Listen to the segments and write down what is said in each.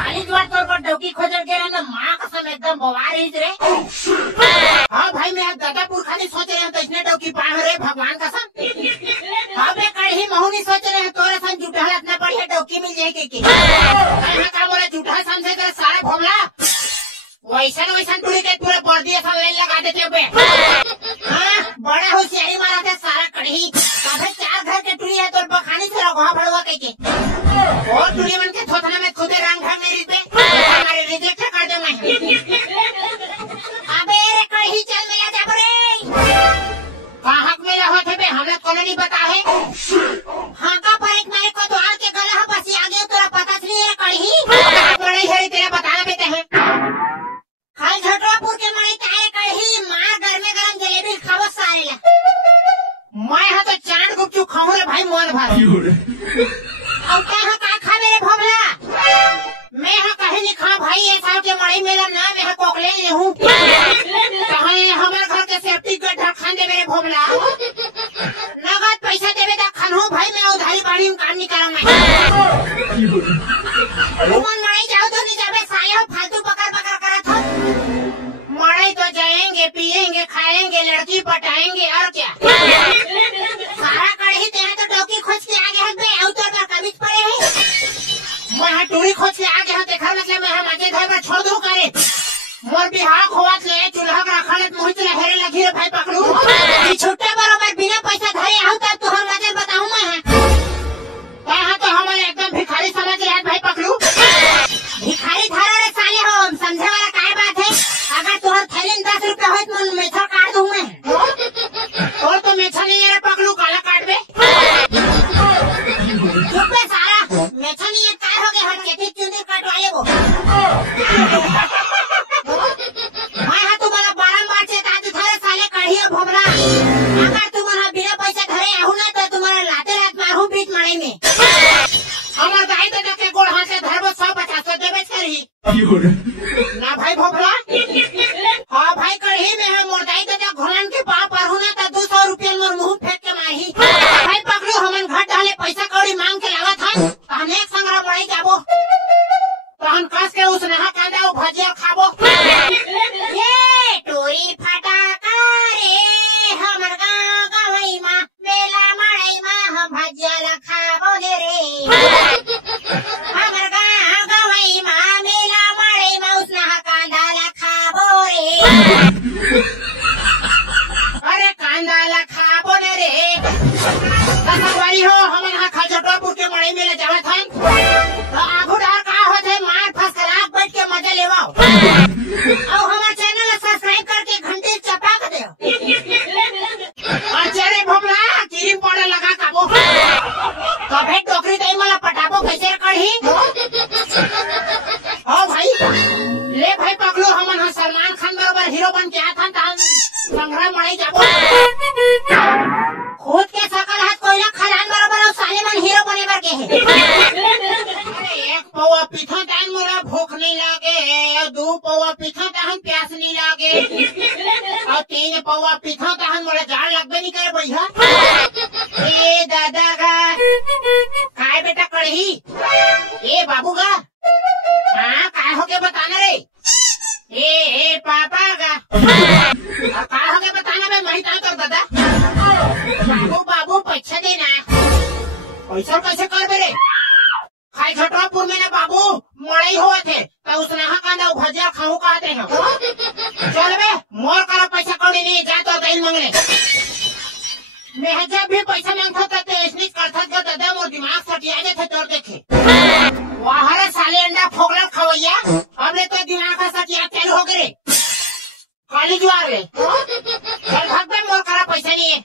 काली द्वार तोर पर डौकी खोजल के ना माँ कसम एकदम बवार ही रे। हाँ भाई मैं दादापुर खाली सोच रहे हैं तो इसने डौकी पाए रे भगवान कसम। हाँ बे कहीं महुनी सोच रहे हैं तोरे सन जुटा इतना बढ़िया डौकी मिल जाएगी की। क्या बोला जुटा समझे तेरे सारे भोमला वैसन वैसन टूरी के पूरे बर्दी ऐसा लाइन लगा देते बे। हाँ बड़ा होशियारी मारा थे सारा कढ़ी काफी 4 घर के टूरी है तो बखानी से रखवा भड़वा कह और टूरी मन के थोथना में खुदे रंग ढंग नहीं रिश्ते हमारे रिजेक्ट कर दे मैं। अबे रे कढ़ी चल मेरा जब रे कहाँ मेरा होते बे हमने कोनो नहीं बता है। हाँ का पर एक मेरे को द्वार के गला बस आगे तेरा पता नहीं है कढ़ी बड़ी है तेरा बताना बेटे है। खाल झटरापुर के माई तारे कढ़ी मार गर्मे गरम जलेबी खाओ सारे ला। मैं हाँ तो चाट गुपचुप खाऊं रे भाई मन भर। और क्या का खा मेरे भोमला मैं हाँ कहीं नहीं खा भाई ये साल के मड़ई मेरा नाम है कोकले ले हूँ कहीं हमारे घर के सेफ्टी गड्ढा खान दे मेरे भोमला नगद पैसा देवे तो खान हूँ भाई मैं उधारी बाड़ी में काम नहीं करा मैं। मड़ई जाओ तो नहीं जावे साले हो फालतू पकड़ पकड़ करा था मड़ई तो जाएंगे पिएंगे खाएंगे लड़की पटाएंगे और क्या सारा कढ़ी तेरा तो डौकी खोज के आगे हट गए उतर कर कमीज पड़े है मैं टूरी खोज के आगे हट देखा मतलब मैं मजे घर में छोड़ दूं करे मोर बिहार खोवात ले चूल्हा का रखा मोहित लहरे लगी रे भाई पकड़ू छुट्टे बरोबर बिना पैसा धरे आऊं तब तुहर मजे बताऊं मैं कहा तो हमारे एकदम भिखारी समझ रहे भाई पकड़ू भिखारी धारा रे साले हो समझे वाला काय बात है। अगर तुहर थैली में 10 रुपया हो तो मेछा काट दूं मैं और तो मेछा नहीं है पकड़ू काला काट बे चुप है सारा मेछा नहीं है काय हो गया हट के ठीक चुंदी कटवाए वो मैं हाँ तुम्हारा बारंबार से ताकि थारे साले कढ़िया भोमला अगर तुम्हारा बिना पैसे धरे आहू ना तो तुम्हारा लाते रात मारू बीच मड़ई में हमार गाय तो जाके गोड़ हाथ से धरबो 150 देवे करी ना भाई भोमला। हाँ भाई कढ़ी में है मोरदाई तो जा घोड़न के पाँव पर होना तो 200 रुपया मोर मुँह फेंक के माही भाई पकड़ू हमन घर डाले पैसा कौड़ी मांग के लावा था हमने एक संग्रह मड़ई जाबो तो हम कस के उस नहा कांदा भजिया खाबो ये टोरी फटाका रे हमर गाँव गवई माँ मेला मड़ई माँ हम भजिया ला खाबो रे हमर गाँव गवई माँ मेला मड़ई माँ उस नहा कांदा ला खाबो रे अरे कांदा ला खाबो रे कसवारी हो हमन हा खजटोपुर के मड़ई में ले जावत हन तो आगू डार का हो जाए मार फसला बैठ के मजा लेवाओ और हमारे चैनल सब्सक्राइब करके घंटे चपा कर दो अरे भोमला किरिम पड़े लगा काबो तो भेट टोकरी दे मला पटाबो कैसे कढ़ी हो भाई ले भाई पकड़ो हमन हा सलमान खान बराबर हीरो बन के आता था संग्रह मड़ई जाबो खुद के सकल हाथ कोयला खदान बराबर और साले मन हीरो बने बर के है। अरे एक पौवा पीठा टाइम मोला भूख नहीं लागे 2 पौवा पीठा टाइम प्यास नहीं लागे और 3 पौवा पीठा टाइम मोला जाड़ लगबे नहीं करे भैया ए दादा का काय बेटा कढ़ी ए बाबू का हाँ काय हो के बताना रे ए पापा का काय हो के बताना मैं महिता कर दादा बाबू बाबू पैसा देना पैसा कैसे कर बेरे खाई झटरापुर में ना बाबू मड़ई हुआ थे तो उस नहा कांदा भजिया खाऊ कहते हैं चल बे मोर करो पैसा कौड़ी नहीं जा तो दिल मंगले मैं जब भी पैसा मांगता था तो इसलिए करता था दादा मोर दिमाग सटिया जाते तोड़ देखे वहां साले अंडा फोगला खवैया अब ले तो दिमाग का सटिया चालू हो गए काली ज्वार ले चल भाग बे मोर करा पैसा नहीं है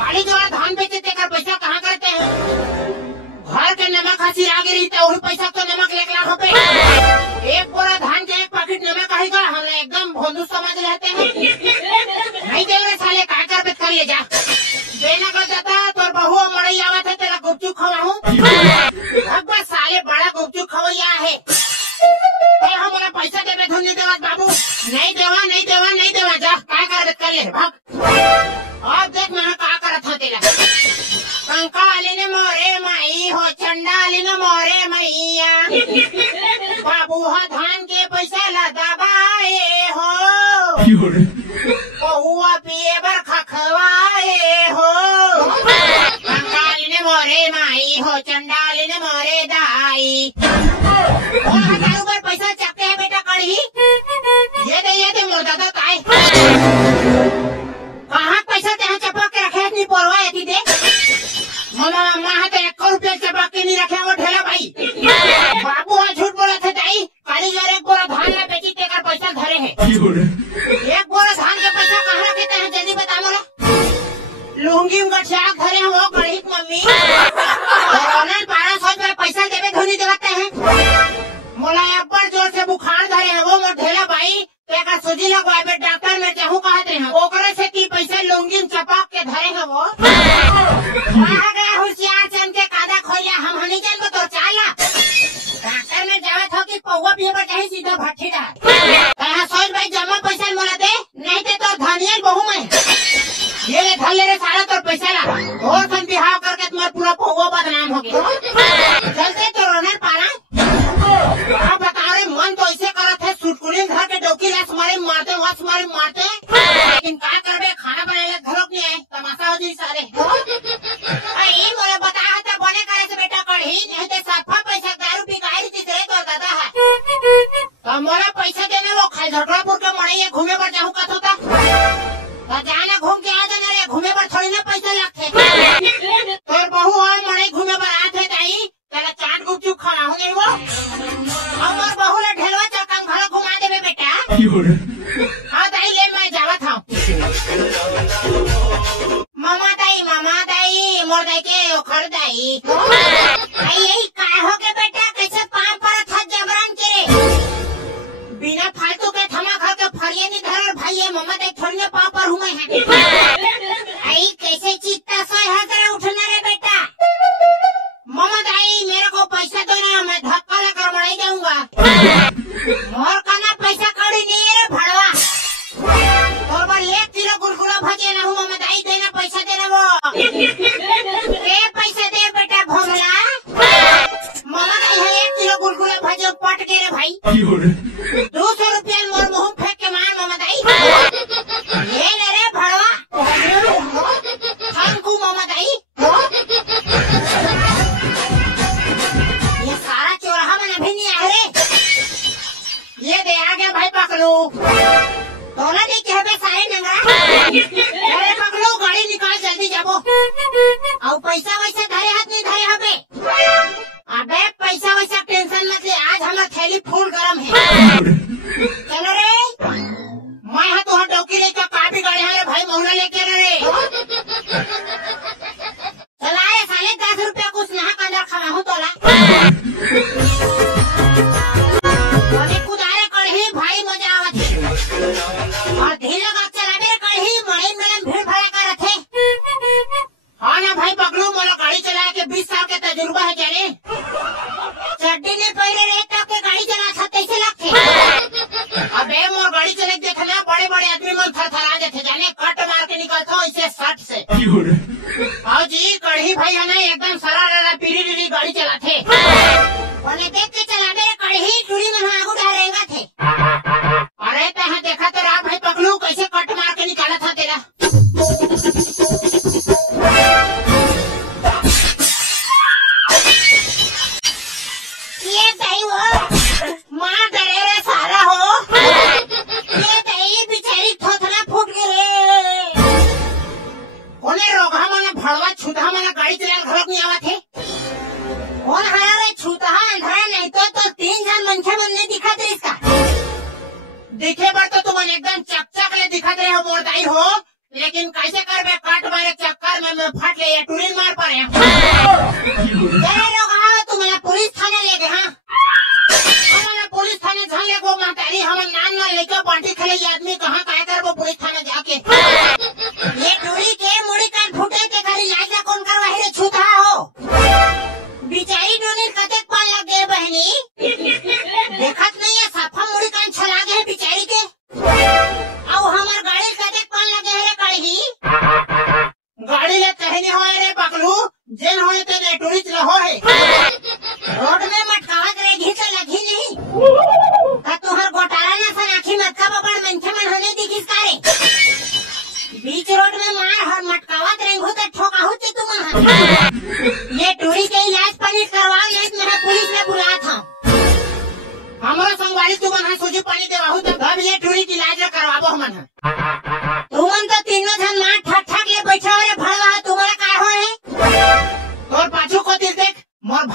काली ज्वार धान बेचे तेकर पैसा कहाँ करते हैं घर के नमक हसी आगे रही तो वही पैसा तो नमक 1 लाख रुपए एक बोरा धान के 1 पैकेट नमक आएगा हम एकदम भोंदू समझ लेते हैं नहीं दे रहे साले काय कर कर ले जा देना कर देता तो बहू मड़ई आवा थे तेरा गुपचुप खवाऊं भगवा साले बड़ा गुपचुप खवैया है हमारा पैसा देवे धुन नहीं देवा बाबू नहीं देवा जा काय कर ले भाग अब देख मैं का करत हो तेरा कंकाली ने मोरे माई हो चंडाली ने मोरे मैया तुहा धान के पैसा ला दबाए हो, पहुआ पिए बर खखवाए हो, कंगाल ने मोरे माई हो, चंडाल ने मोरे दाई। 1000 ऊपर पैसा चक्के है बेटा कड़ी, ये दे मोर दादा काय कहाँ पैसा ते चपक के रखे नहीं पोरवा यदि दे मम्मा है तो 1 रुपया चपक के नहीं रखे वो ढेला भाई। बाबू आज झूठ बोला था दाई, काली जोर 1 बोरा धान ला बेची तेकर पैसा घरे है। 1 बोरा धान के पैसा कहाँ रखे हैं जल्दी बता मोला। लुंगी में गठिया घरे है वो गणित मम्मी और 1200 रुपया पैसा देवे धोनी देवते हैं। मोला अब्बर जोर से बुखार धरे है वो मोर ढेला भाई तेकर सूजी लगवाए डॉक्टर में चाहू कहते हैं ओकरे से की पैसा लुंगी में चपक के धरे है वो। होशियार चंद के कादा खोलिया हम हनी जन तो चाला डॉक्टर में जावत हो कि पौवा पिए पर चाहे सीधा भट्टी रहा सोच भाई जमा पैसा मोला दे नहीं दे तो धनिया बहु में ये ले धल ले सारा तो पैसा ला और सन बिहाव करके तुम्हारा पूरा पौवा बदनाम हो गया। चलते तो रोने पारा आप बता रहे मन तो ऐसे करत है सुटकुली घर के डोकी लाश मारे मारते लेकिन क्या करबे खाना बनाए घरों नहीं आए तमाशा हो जी सारे। मोला बताया था बने करे से बेटा कढ़ी नहीं तो साफा पैसा दारू पी गाड़ी तीसरे तो दादा है तो मोला पैसा देने वो खाई झटरापुर के मड़े घूमे पर जाऊँ कथ होता तो जाना घूम के आ जाना रे घूमे पर थोड़ी ना पैसा लगते तोर बहू और मड़े घूमे पर आते दाई तेरा चाट गुपचुप खाना हो नहीं वो और बहू ने ढेलवा चक्का घर घुमा देवे बेटा। हाँ दाई ले मैं जावत हूँ मामा दाई मोर दाई के ओखर दाई यही काय हो के बेटा कैसे पाम पर था जबरन के बिना फालतू के थमा खा के फरिए नहीं धर भाई ये मामा दाई थोड़ी पाँव पर हूँ मैं आई कैसे चीखता सोए है जरा उठना रे बेटा। मामा दाई मेरे को पैसा दो ना मैं धक्का लेकर मड़ाई जाऊंगा। मोर काना पैसा कौड़ी नहीं है रे भड़वा और बार 1 किलो गुलगुला भजे ना हूँ मामा दाई देना पैसा देना वो ए पैसा दे बेटा भोगला मामा दाई है 1 किलो गुलगुला भजे पट के रे भाई 200 रुपया मोर मुँह फेंक के मार मामा दाई ये ले रे भड़वा हमको मामा दाई ये सारा चौराहा में अभी नहीं आ रे ये दे आ गया भाई पकड़ू दोनों ने कहबे सारे नंगरा अरे पकड़ो गाड़ी निकाल जल्दी जाबो और पैसा वैसा धरे हाथ नहीं धरे हबे अबे पैसा वैसा टेंशन मत ले आज हमारा थैली फुल गरम है चलो रे मैं हाँ तुहार डौकी रे का काफी गाड़ी है रे भाई मोहना लेके रे चला रे साले 10 रुपया कुछ नहा के अंदर खवा हूँ तोला कुदारे कढ़ी भाई मजा आवत और धीरे लगा चला मेरे कढ़ी मड़े में भीड़ भड़का रखे। हाँ ना भाई पकड़ू मोला गाड़ी चला के 20 साल के तजुर्बा है जाने चड्डी ने पहले रे तब के गाड़ी चला था कैसे लगते अबे मोर गाड़ी चले देखना बड़े बड़े आदमी मन थरथरा देते जाने कट मार के निकलता हूँ इसे 60 से। हाँ जी कढ़ी भाई है ना एकदम सरा पीरी गाड़ी चलाते देख के चला मेरे कढ़ी चूड़ी में आगू डालेगा थे अरे तहाँ देखा तो रहा भाई पकड़ू कैसे कट मार के निकाला था तेरा ये दही वो माँ डरे रे सारा हो ये दही बेचारी थोथना फूट गए उन्हें रोगा मना भड़वा छुदा मना गाड़ी चला घर नहीं आवा थे कौन हरा रे छूता अंधरा नहीं तो 3 जन मनखे मन नहीं दिखा दे इसका दिखे बार तो तुम एकदम चकचक ले दिखा दे हो मोर दाई हो लेकिन कैसे कर बे काट मारे चक्कर में मैं फट ले टूरिन मार पड़े तेरे लोग आओ तुम्हारा पुलिस थाने ले गए। हाँ हमारा पुलिस थाने झल ले गो महतारी हम नाम ना लेकर बांटी खले ये आदमी कहाँ काय कर वो पुलिस थाने जाके ये टूरी के मुड़ी कान फूटे के घर इलाज कौन करवा रे छूता हो बिचारी डोनी कतेक पान लग गए बहनी देखत नहीं है साफा मुड़ी कान छला गए बिचारी के अब हमार गाड़ी कतेक पान लगे है रे कढ़ी गाड़ी ले कहने हो रे पकलू जेन होए ते टूरिस्ट रहो है रोड में मटकावत रहेगी तो लगी नहीं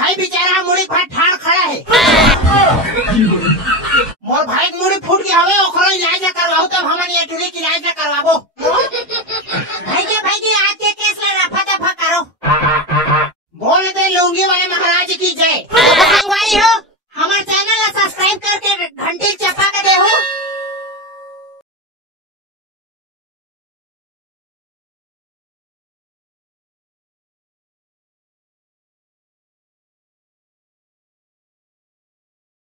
भाई बेचारा मुड़ी फाट ठाड़ खड़ा है। मोर भाई के मुड़ी फूट गया हवे, ओकरा इलाज ना करवाओ तब हमन ये टूरी की इलाज ना करवाबो। भाई जी आज के केस ला रफा दफा करो। बोल दे लुंगी वाले महाराज की जय।